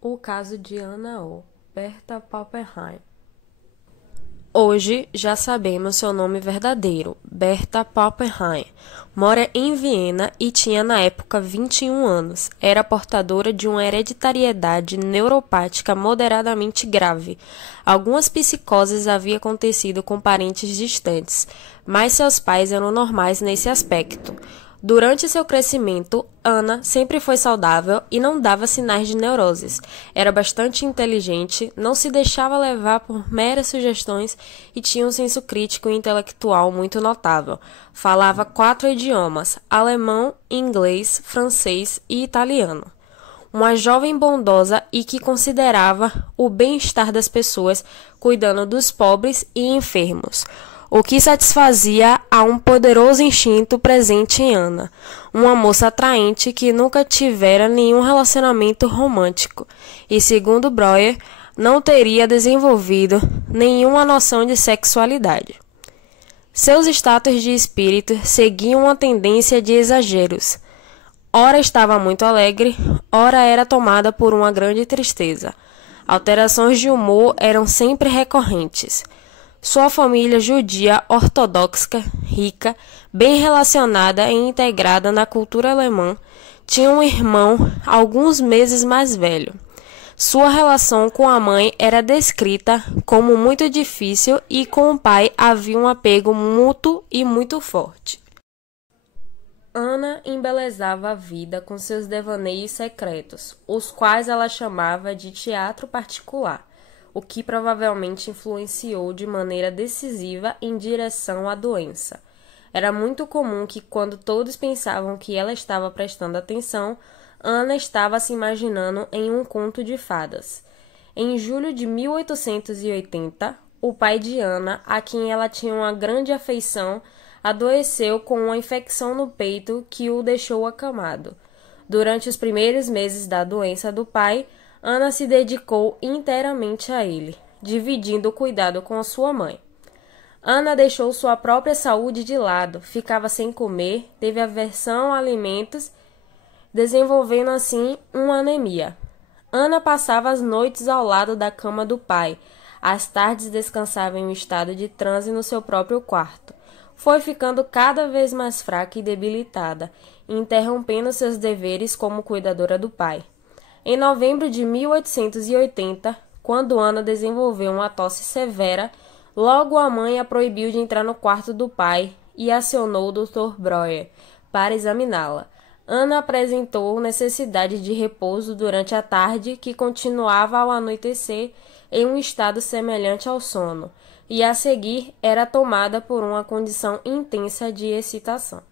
O caso de Anna O. Berta Pappenheim. Hoje já sabemos seu nome verdadeiro, Berta Pappenheim. Mora em Viena e tinha na época 21 anos. Era portadora de uma hereditariedade neuropática moderadamente grave. Algumas psicoses haviam acontecido com parentes distantes, mas seus pais eram normais nesse aspecto. Durante seu crescimento, Anna sempre foi saudável e não dava sinais de neuroses. Era bastante inteligente, não se deixava levar por meras sugestões e tinha um senso crítico e intelectual muito notável. Falava 4 idiomas: alemão, inglês, francês e italiano. Uma jovem bondosa e que considerava o bem-estar das pessoas, cuidando dos pobres e enfermos, o que satisfazia a um poderoso instinto presente em Anna, uma moça atraente que nunca tivera nenhum relacionamento romântico e, segundo Breuer, não teria desenvolvido nenhuma noção de sexualidade. Seus status de espírito seguiam uma tendência de exageros. Ora estava muito alegre, ora era tomada por uma grande tristeza. Alterações de humor eram sempre recorrentes. Sua família judia ortodoxa, rica, bem relacionada e integrada na cultura alemã, tinha um irmão alguns meses mais velho. Sua relação com a mãe era descrita como muito difícil e com o pai havia um apego mútuo e muito forte. Anna embelezava a vida com seus devaneios secretos, os quais ela chamava de teatro particular, o que provavelmente influenciou de maneira decisiva em direção à doença. Era muito comum que, quando todos pensavam que ela estava prestando atenção, Anna estava se imaginando em um conto de fadas. Em julho de 1880, o pai de Anna, a quem ela tinha uma grande afeição, adoeceu com uma infecção no peito que o deixou acamado. Durante os primeiros meses da doença do pai, Anna se dedicou inteiramente a ele, dividindo o cuidado com a sua mãe. Anna deixou sua própria saúde de lado, ficava sem comer, teve aversão a alimentos, desenvolvendo assim uma anemia. Anna passava as noites ao lado da cama do pai, às tardes descansava em um estado de transe no seu próprio quarto. Foi ficando cada vez mais fraca e debilitada, interrompendo seus deveres como cuidadora do pai. Em novembro de 1880, quando Anna desenvolveu uma tosse severa, logo a mãe a proibiu de entrar no quarto do pai e acionou o Dr. Breuer para examiná-la. Anna apresentou necessidade de repouso durante a tarde, que continuava ao anoitecer em um estado semelhante ao sono, e a seguir era tomada por uma condição intensa de excitação.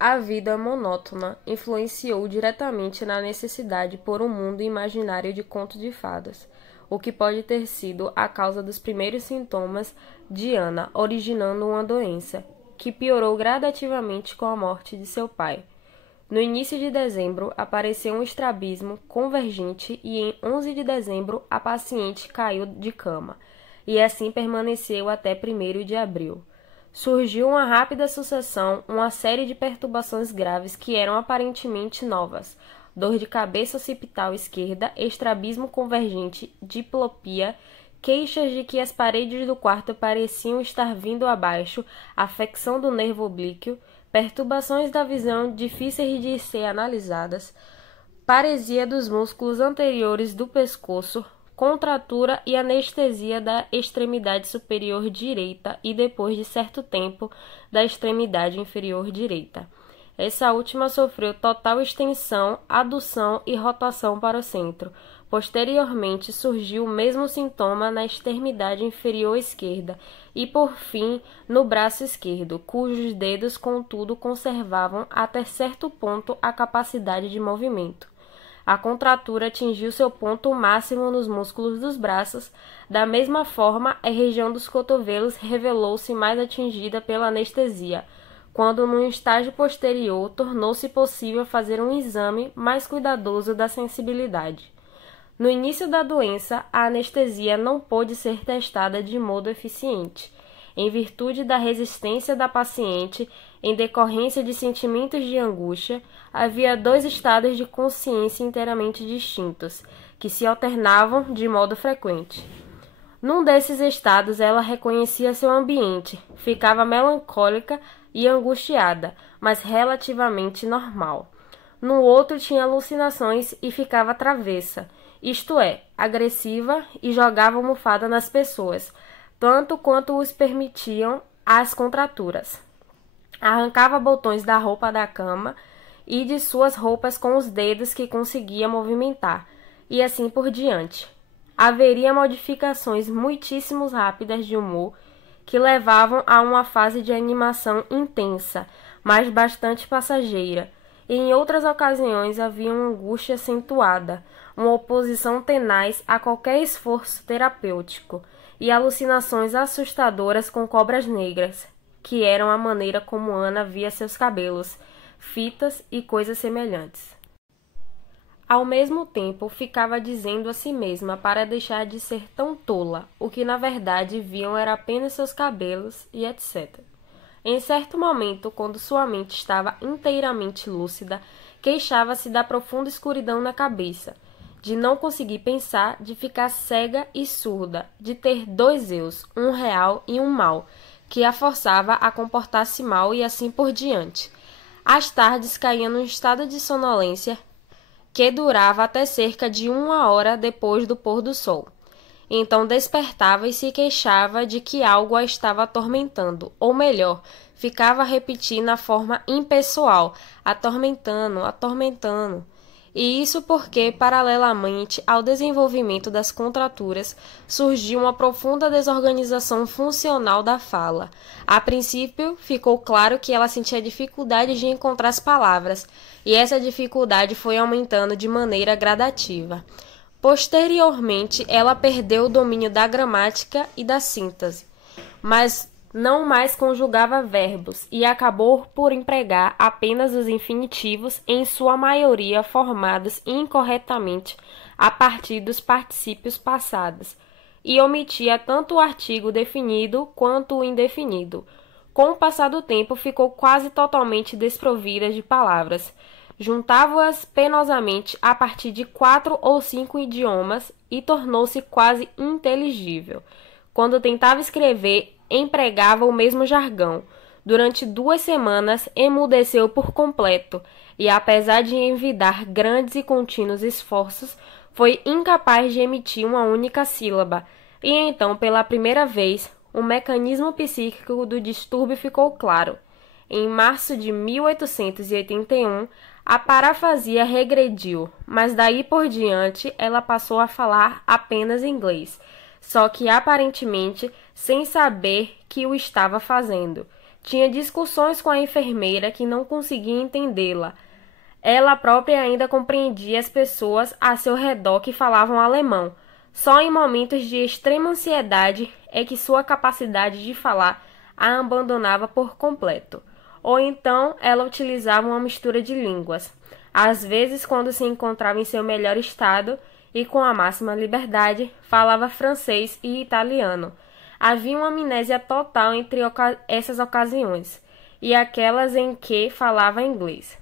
A vida monótona influenciou diretamente na necessidade por um mundo imaginário de conto de fadas, o que pode ter sido a causa dos primeiros sintomas de Anna, originando uma doença, que piorou gradativamente com a morte de seu pai. No início de dezembro, apareceu um estrabismo convergente e em 11 de dezembro a paciente caiu de cama, e assim permaneceu até 1º de abril. Surgiu uma rápida sucessão, uma série de perturbações graves que eram aparentemente novas: dor de cabeça occipital esquerda, estrabismo convergente, diplopia, queixas de que as paredes do quarto pareciam estar vindo abaixo, afecção do nervo oblíquo, perturbações da visão difíceis de ser analisadas, paresia dos músculos anteriores do pescoço, contratura e anestesia da extremidade superior direita e, depois de certo tempo, da extremidade inferior direita. Essa última sofreu total extensão, adução e rotação para o centro. Posteriormente, surgiu o mesmo sintoma na extremidade inferior esquerda e, por fim, no braço esquerdo, cujos dedos, contudo, conservavam até certo ponto a capacidade de movimento. A contratura atingiu seu ponto máximo nos músculos dos braços. Da mesma forma, a região dos cotovelos revelou-se mais atingida pela anestesia, quando, num estágio posterior, tornou-se possível fazer um exame mais cuidadoso da sensibilidade. No início da doença, a anestesia não pôde ser testada de modo eficiente. Em virtude da resistência da paciente, Em decorrência de sentimentos de angústia, havia dois estados de consciência inteiramente distintos, que se alternavam de modo frequente. Num desses estados, ela reconhecia seu ambiente, ficava melancólica e angustiada, mas relativamente normal. No outro, tinha alucinações e ficava travessa, isto é, agressiva, e jogava almofada nas pessoas, tanto quanto os permitiam as contraturas. Arrancava botões da roupa da cama e de suas roupas com os dedos que conseguia movimentar, e assim por diante. Haveria modificações muitíssimo rápidas de humor que levavam a uma fase de animação intensa, mas bastante passageira. E em outras ocasiões havia uma angústia acentuada, uma oposição tenaz a qualquer esforço terapêutico, e alucinações assustadoras com cobras negras, que eram a maneira como Ana via seus cabelos, fitas e coisas semelhantes. Ao mesmo tempo, ficava dizendo a si mesma para deixar de ser tão tola, o que na verdade viam era apenas seus cabelos e etc. Em certo momento, quando sua mente estava inteiramente lúcida, queixava-se da profunda escuridão na cabeça, de não conseguir pensar, de ficar cega e surda, de ter dois eus, um real e um mal, que a forçava a comportar-se mal e assim por diante. Às tardes caía num estado de sonolência que durava até cerca de 1 hora depois do pôr do sol. Então despertava e se queixava de que algo a estava atormentando, ou melhor, ficava a repetir na forma impessoal, atormentando, atormentando. E isso porque, paralelamente ao desenvolvimento das contraturas, surgiu uma profunda desorganização funcional da fala. A princípio, ficou claro que ela sentia dificuldade de encontrar as palavras, e essa dificuldade foi aumentando de maneira gradativa. Posteriormente, ela perdeu o domínio da gramática e da síntese, mas não mais conjugava verbos e acabou por empregar apenas os infinitivos, em sua maioria formados incorretamente a partir dos particípios passados, e omitia tanto o artigo definido quanto o indefinido. Com o passar do tempo, ficou quase totalmente desprovida de palavras. Juntava-as penosamente a partir de 4 ou 5 idiomas e tornou-se quase inteligível. Quando tentava escrever, empregava o mesmo jargão. Durante 2 semanas, emudeceu por completo e, apesar de envidar grandes e contínuos esforços, foi incapaz de emitir uma única sílaba. E então, pela primeira vez, o mecanismo psíquico do distúrbio ficou claro. Em março de 1881, a parafasia regrediu, mas daí por diante ela passou a falar apenas inglês, só que aparentemente sem saber que o estava fazendo. Tinha discussões com a enfermeira que não conseguia entendê-la. Ela própria ainda compreendia as pessoas a seu redor que falavam alemão. Só em momentos de extrema ansiedade é que sua capacidade de falar a abandonava por completo. Ou então ela utilizava uma mistura de línguas, às vezes quando se encontrava em seu melhor estado e com a máxima liberdade, falava francês e italiano. Havia uma amnésia total entre essas ocasiões e aquelas em que falava inglês.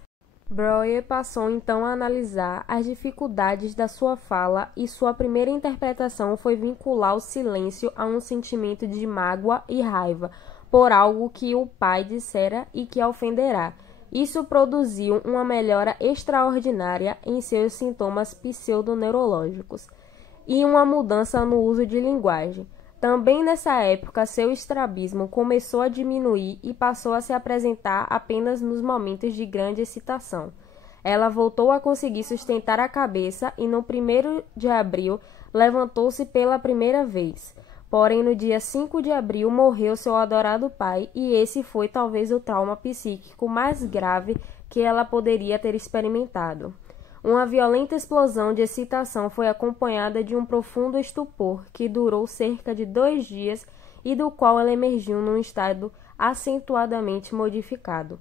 Breuer passou então a analisar as dificuldades da sua fala e sua primeira interpretação foi vincular o silêncio a um sentimento de mágoa e raiva por algo que o pai dissera e que a ofenderá. Isso produziu uma melhora extraordinária em seus sintomas pseudoneurológicos e uma mudança no uso de linguagem. Também nessa época, seu estrabismo começou a diminuir e passou a se apresentar apenas nos momentos de grande excitação. Ela voltou a conseguir sustentar a cabeça e no 1º de abril levantou-se pela primeira vez. Porém, no dia 5 de abril morreu seu adorado pai e esse foi talvez o trauma psíquico mais grave que ela poderia ter experimentado. Uma violenta explosão de excitação foi acompanhada de um profundo estupor que durou cerca de 2 dias e do qual ela emergiu num estado acentuadamente modificado.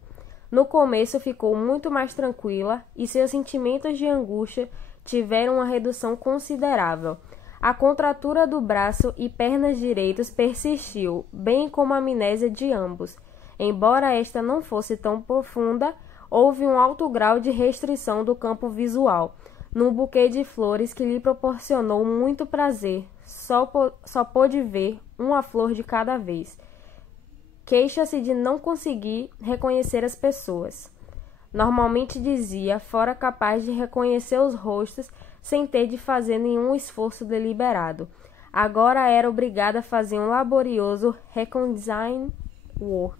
No começo ficou muito mais tranquila e seus sentimentos de angústia tiveram uma redução considerável. A contratura do braço e pernas direitos persistiu, bem como a amnésia de ambos. Embora esta não fosse tão profunda, houve um alto grau de restrição do campo visual. Num buquê de flores que lhe proporcionou muito prazer, só pôde ver uma flor de cada vez. Queixa-se de não conseguir reconhecer as pessoas. Normalmente dizia, fora capaz de reconhecer os rostos sem ter de fazer nenhum esforço deliberado. Agora era obrigada a fazer um laborioso recondesign work.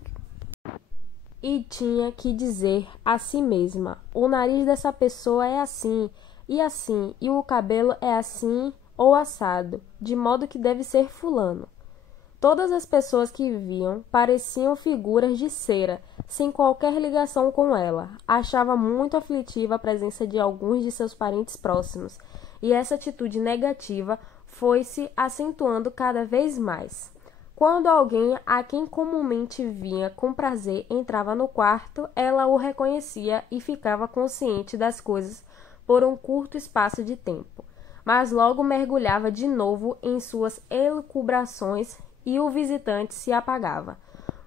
E tinha que dizer a si mesma: o nariz dessa pessoa é assim, e o cabelo é assim ou assado, de modo que deve ser fulano. Todas as pessoas que viam pareciam figuras de cera, sem qualquer ligação com ela. Achava muito aflitiva a presença de alguns de seus parentes próximos, e essa atitude negativa foi-se acentuando cada vez mais. Quando alguém a quem comumente via com prazer entrava no quarto, ela o reconhecia e ficava consciente das coisas por um curto espaço de tempo, mas logo mergulhava de novo em suas elucubrações e o visitante se apagava.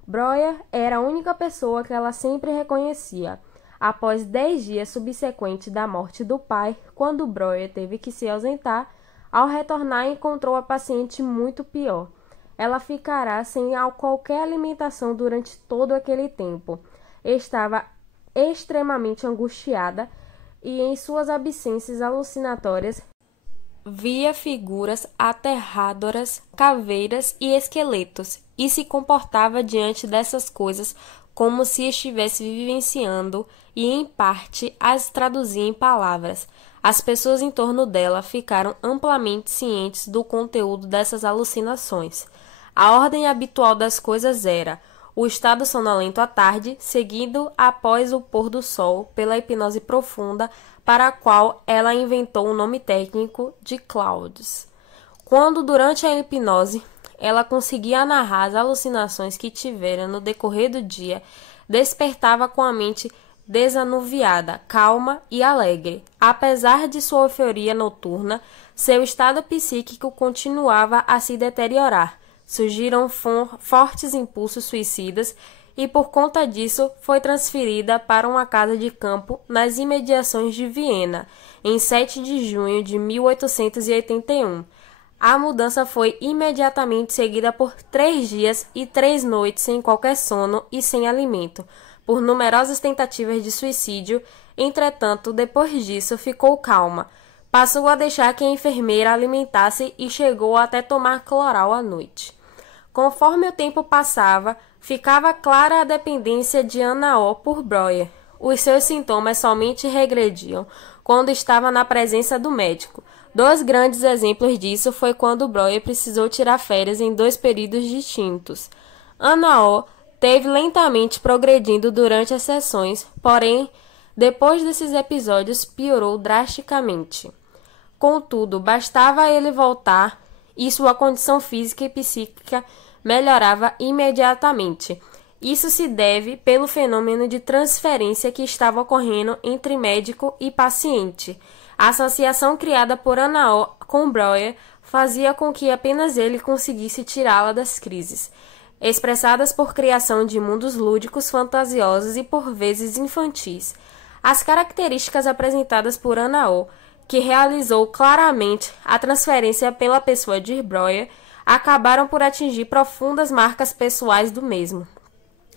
Breuer era a única pessoa que ela sempre reconhecia. Após 10 dias subsequentes da morte do pai, quando Breuer teve que se ausentar, ao retornar encontrou a paciente muito pior. Ela ficará sem qualquer alimentação durante todo aquele tempo. Estava extremamente angustiada e, em suas absências alucinatórias, via figuras aterradoras, caveiras e esqueletos, e se comportava diante dessas coisas como se estivesse vivenciando e, em parte, as traduzia em palavras. As pessoas em torno dela ficaram amplamente cientes do conteúdo dessas alucinações. A ordem habitual das coisas era o estado sonolento à tarde, seguido após o pôr do sol pela hipnose profunda, para a qual ela inventou o nome técnico de clouds. Quando, durante a hipnose, ela conseguia narrar as alucinações que tivera no decorrer do dia, despertava com a mente desanuviada, calma e alegre. Apesar de sua euforia noturna, seu estado psíquico continuava a se deteriorar. Surgiram fortes impulsos suicidas e, por conta disso, foi transferida para uma casa de campo nas imediações de Viena, em 7 de junho de 1881. A mudança foi imediatamente seguida por 3 dias e 3 noites sem qualquer sono e sem alimento, por numerosas tentativas de suicídio. Entretanto, depois disso, ficou calma. Passou a deixar que a enfermeira alimentasse e chegou até tomar cloral à noite. Conforme o tempo passava, ficava clara a dependência de Anna O por Breuer. Os seus sintomas somente regrediam quando estava na presença do médico. 2 grandes exemplos disso foi quando Breuer precisou tirar férias em 2 períodos distintos. Anna O teve lentamente progredindo durante as sessões, porém, depois desses episódios, piorou drasticamente. Contudo, bastava ele voltar e sua condição física e psíquica melhorava imediatamente. Isso se deve pelo fenômeno de transferência que estava ocorrendo entre médico e paciente. A associação criada por Anna O com Breuer fazia com que apenas ele conseguisse tirá-la das crises, expressadas por criação de mundos lúdicos, fantasiosos e por vezes infantis. As características apresentadas por Anna O, que realizou claramente a transferência pela pessoa de Breuer, acabaram por atingir profundas marcas pessoais do mesmo.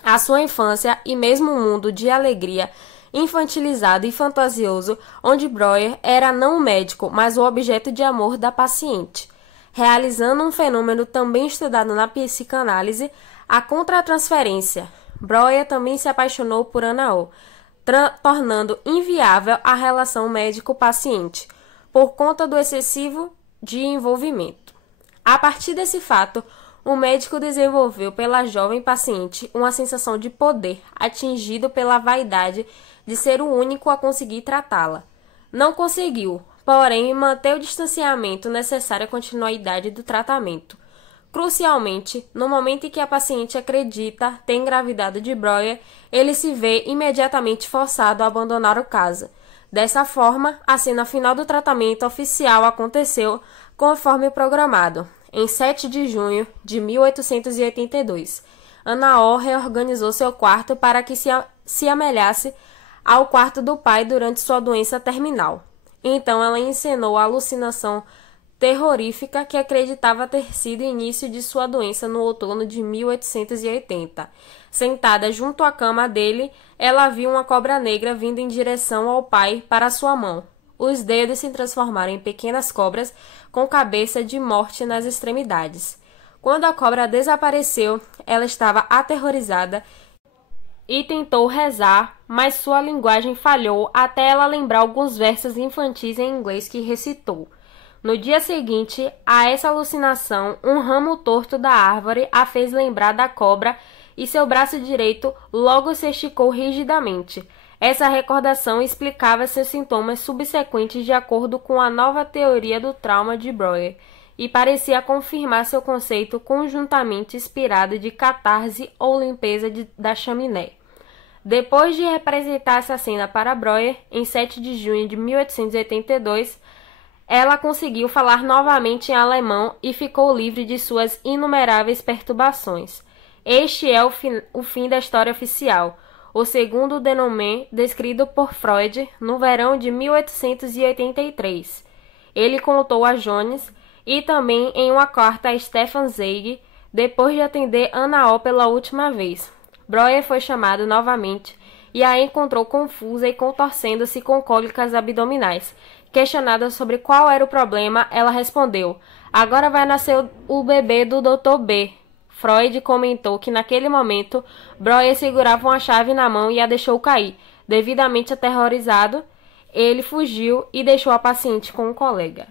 A sua infância e mesmo um mundo de alegria infantilizado e fantasioso, onde Breuer era não o médico, mas o objeto de amor da paciente. Realizando um fenômeno também estudado na psicanálise, a contratransferência. Breuer também se apaixonou por Anna O, tornando inviável a relação médico-paciente, por conta do excessivo de envolvimento. A partir desse fato, o médico desenvolveu pela jovem paciente uma sensação de poder, atingido pela vaidade de ser o único a conseguir tratá-la. Não conseguiu, porém, manter o distanciamento necessário à continuidade do tratamento. Crucialmente, no momento em que a paciente acredita ter engravidado de Breuer, ele se vê imediatamente forçado a abandonar o caso. Dessa forma, a cena final do tratamento oficial aconteceu conforme programado, em 7 de junho de 1882. Ana reorganizou seu quarto para que se amelhasse ao quarto do pai durante sua doença terminal. Então ela encenou a alucinação terrorífica que acreditava ter sido o início de sua doença no outono de 1880. Sentada junto à cama dele, ela viu uma cobra negra vindo em direção ao pai para sua mão. Os dedos se transformaram em pequenas cobras com cabeça de morte nas extremidades. Quando a cobra desapareceu, ela estava aterrorizada e tentou rezar, mas sua linguagem falhou até ela lembrar alguns versos infantis em inglês que recitou. No dia seguinte a essa alucinação, um ramo torto da árvore a fez lembrar da cobra e seu braço direito logo se esticou rigidamente. Essa recordação explicava seus sintomas subsequentes de acordo com a nova teoria do trauma de Breuer e parecia confirmar seu conceito conjuntamente inspirado de catarse ou limpeza da chaminé. Depois de representar essa cena para Breuer, em 7 de junho de 1882, ela conseguiu falar novamente em alemão e ficou livre de suas inumeráveis perturbações. Este é o fim da história oficial, o segundo denouement descrito por Freud no verão de 1883. Ele contou a Jones e também em uma carta a Stefan Zweig, depois de atender Ana pela última vez. Breuer foi chamado novamente e a encontrou confusa e contorcendo-se com cólicas abdominais. Questionada sobre qual era o problema, ela respondeu: "Agora vai nascer o bebê do Dr. B." Freud comentou que naquele momento Breuer segurava uma chave na mão e a deixou cair. Devidamente aterrorizado, ele fugiu e deixou a paciente com um colega.